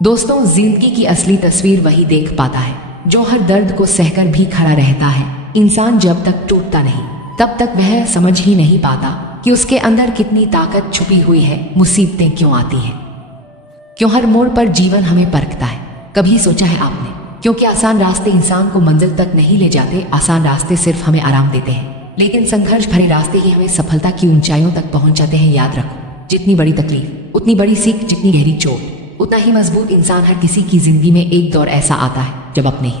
दोस्तों, जिंदगी की असली तस्वीर वही देख पाता है जो हर दर्द को सहकर भी खड़ा रहता है। इंसान जब तक टूटता नहीं तब तक वह समझ ही नहीं पाता कि उसके अंदर कितनी ताकत छुपी हुई है। मुसीबतें क्यों आती हैं, क्यों हर मोड़ पर जीवन हमें परखता है। कभी सोचा है आपने, क्योंकि आसान रास्ते इंसान को मंजिल तक नहीं ले जाते। आसान रास्ते सिर्फ हमें आराम देते हैं, लेकिन संघर्ष भरे रास्ते ही हमें सफलता की ऊंचाइयों तक पहुंचाते हैं। याद रखो, जितनी बड़ी तकलीफ उतनी बड़ी सीख, जितनी गहरी चोट उतना ही मजबूत इंसान। हर किसी की जिंदगी में एक दौर ऐसा आता है जब अपने ही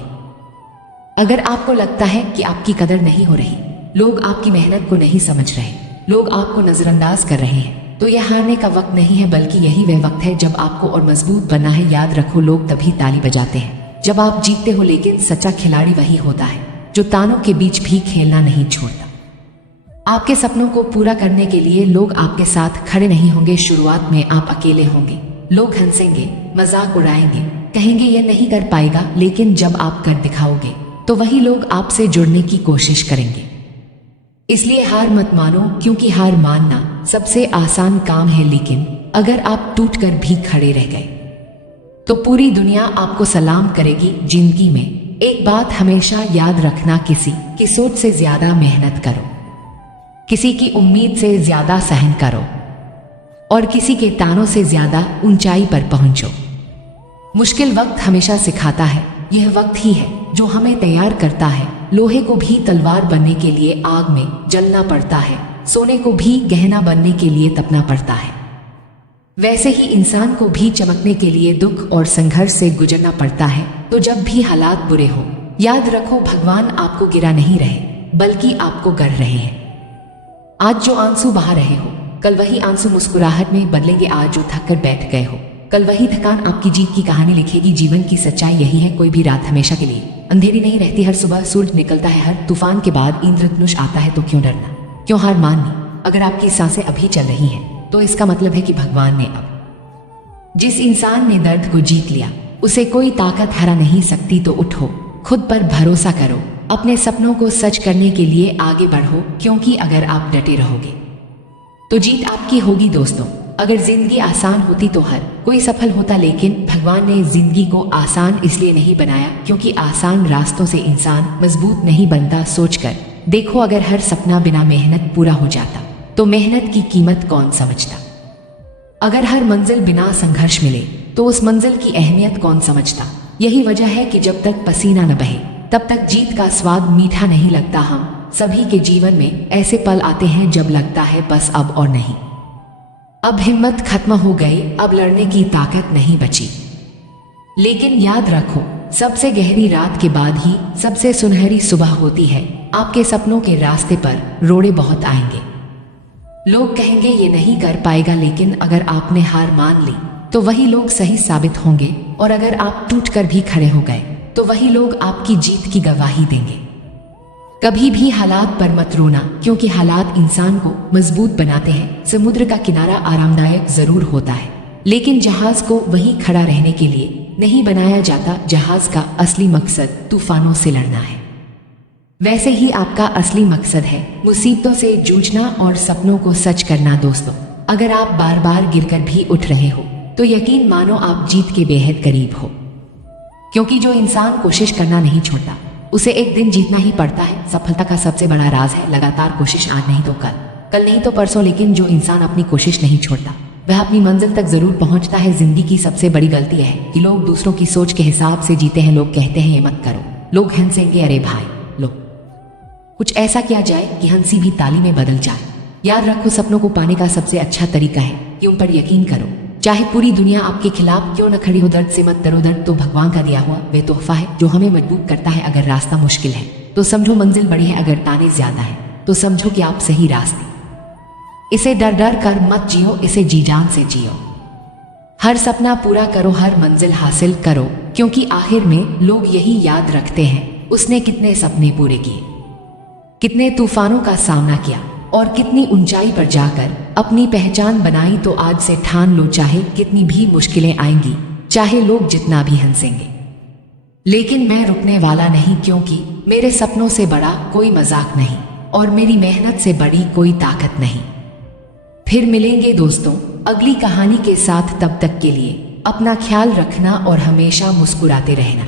अगर आपको लगता है कि आपकी कदर नहीं हो रही, लोग आपकी मेहनत को नहीं समझ रहे, लोग आपको नजरअंदाज कर रहे हैं, तो यह हारने का वक्त नहीं है, बल्कि यही वह वक्त है जब आपको और मजबूत बनना है। याद रखो, लोग तभी ताली बजाते हैं जब आप जीतते हो, लेकिन सच्चा खिलाड़ी वही होता है जो तानों के बीच भी खेलना नहीं छोड़ता। आपके सपनों को पूरा करने के लिए लोग आपके साथ खड़े नहीं होंगे। शुरुआत में आप अकेले होंगे, लोग हंसेंगे, मजाक उड़ाएंगे, कहेंगे ये नहीं कर पाएगा, लेकिन जब आप कर दिखाओगे तो वही लोग आपसे जुड़ने की कोशिश करेंगे। इसलिए हार मत मानो, क्योंकि हार मानना सबसे आसान काम है, लेकिन अगर आप टूटकर भी खड़े रह गए तो पूरी दुनिया आपको सलाम करेगी। जिंदगी में एक बात हमेशा याद रखना, किसी की सोच से ज्यादा मेहनत करो, किसी की उम्मीद से ज्यादा सहन करो और किसी के तानों से ज्यादा ऊंचाई पर पहुंचो। मुश्किल वक्त हमेशा सिखाता है, यह वक्त ही है जो हमें तैयार करता है। लोहे को भी तलवार बनने के लिए आग में जलना पड़ता है, सोने को भी गहना बनने के लिए तपना पड़ता है। वैसे ही इंसान को भी चमकने के लिए दुख और संघर्ष से गुजरना पड़ता है। तो जब भी हालात बुरे हो, याद रखो, भगवान आपको गिरा नहीं रहे, बल्कि आपको गढ़ रहे हैं। आज जो आंसू बहा रहे हो, कल वही आंसू मुस्कुराहट में बदलेंगे। आज जो थक कर बैठ गए हो, कल वही थकान आपकी जीत की कहानी लिखेगी। जीवन की सच्चाई यही है, कोई भी रात हमेशा के लिए अंधेरी नहीं रहती। हर सुबह सूरज निकलता है, हर तूफान के बाद इंद्रधनुष आता है। तो क्यों डरना, क्यों हार माननी। अगर आपकी सांसें अभी चल रही हैं तो इसका मतलब है कि भगवान ने अब जिस इंसान ने दर्द को जीत लिया, उसे कोई ताकत हरा नहीं सकती। तो उठो, खुद पर भरोसा करो, अपने सपनों को सच करने के लिए आगे बढ़ो, क्योंकि अगर आप डटे रहोगे तो जीत आपकी होगी। दोस्तों, अगर जिंदगी आसान होती तो हर कोई सफल होता, लेकिन भगवान ने जिंदगी को आसान इसलिए नहीं बनाया क्योंकि आसान रास्तों से इंसान मजबूत नहीं बनता। सोचकर देखो, अगर हर सपना बिना मेहनत पूरा हो जाता तो मेहनत की कीमत कौन समझता। अगर हर मंजिल बिना संघर्ष मिले तो उस मंजिल की अहमियत कौन समझता। यही वजह है कि जब तक पसीना न बहे तब तक जीत का स्वाद मीठा नहीं लगता। हम सभी के जीवन में ऐसे पल आते हैं जब लगता है बस अब और नहीं, अब हिम्मत खत्म हो गई, अब लड़ने की ताकत नहीं बची। लेकिन याद रखो, सबसे गहरी रात के बाद ही सबसे सुनहरी सुबह होती है। आपके सपनों के रास्ते पर रोड़े बहुत आएंगे, लोग कहेंगे ये नहीं कर पाएगा, लेकिन अगर आपने हार मान ली तो वही लोग सही साबित होंगे। और अगर आप टूट कर भी खड़े हो गए तो वही लोग आपकी जीत की गवाही देंगे। कभी भी हालात पर मत रोना, क्योंकि हालात इंसान को मजबूत बनाते हैं। समुद्र का किनारा आरामदायक जरूर होता है, लेकिन जहाज को वहीं खड़ा रहने के लिए नहीं बनाया जाता। जहाज का असली मकसद तूफानों से लड़ना है, वैसे ही आपका असली मकसद है मुसीबतों से जूझना और सपनों को सच करना। दोस्तों, अगर आप बार बार गिरकर भी उठ रहे हो तो यकीन मानो आप जीत के बेहद करीब हो, क्योंकि जो इंसान कोशिश करना नहीं छोड़ता उसे एक दिन जीतना ही पड़ता है। सफलता का सबसे बड़ा राज है लगातार कोशिश, आज नहीं तो कल, कल नहीं तो परसों। लेकिन जो इंसान अपनी कोशिश नहीं छोड़ता वह अपनी मंजिल तक जरूर पहुंचता है। जिंदगी की सबसे बड़ी गलती है कि लोग दूसरों की सोच के हिसाब से जीते हैं। लोग कहते हैं ये मत करो, लोग हंसेंगे, अरे भाई लो कुछ ऐसा किया जाए कि हंसी भी ताली में बदल जाए। याद रखो, सपनों को पाने का सबसे अच्छा तरीका है कि उन पर यकीन करो, चाहे पूरी दुनिया आपके खिलाफ क्यों न खड़ी हो। दर्द से मत डरो, दर्द तो भगवान का दिया हुआ वे तोहफा है जो हमें मजबूत करता है। अगर रास्ता मुश्किल है तो समझो मंजिल बड़ी है, अगर ताने ज्यादा है तो समझो कि आप सही रास्ते। इसे डर डर कर मत जियो, इसे जी जान से जियो। हर सपना पूरा करो, हर मंजिल हासिल करो, क्योंकि आखिर में लोग यही याद रखते हैं उसने कितने सपने पूरे किए, कितने तूफानों का सामना किया और कितनी ऊंचाई पर जाकर अपनी पहचान बनाई। तो आज से ठान लो, चाहे कितनी भी मुश्किलें आएंगी, चाहे लोग जितना भी हंसेंगे, लेकिन मैं रुकने वाला नहीं, क्योंकि मेरे सपनों से बड़ा कोई मजाक नहीं और मेरी मेहनत से बड़ी कोई ताकत नहीं। फिर मिलेंगे दोस्तों अगली कहानी के साथ, तब तक के लिए अपना ख्याल रखना और हमेशा मुस्कुराते रहना।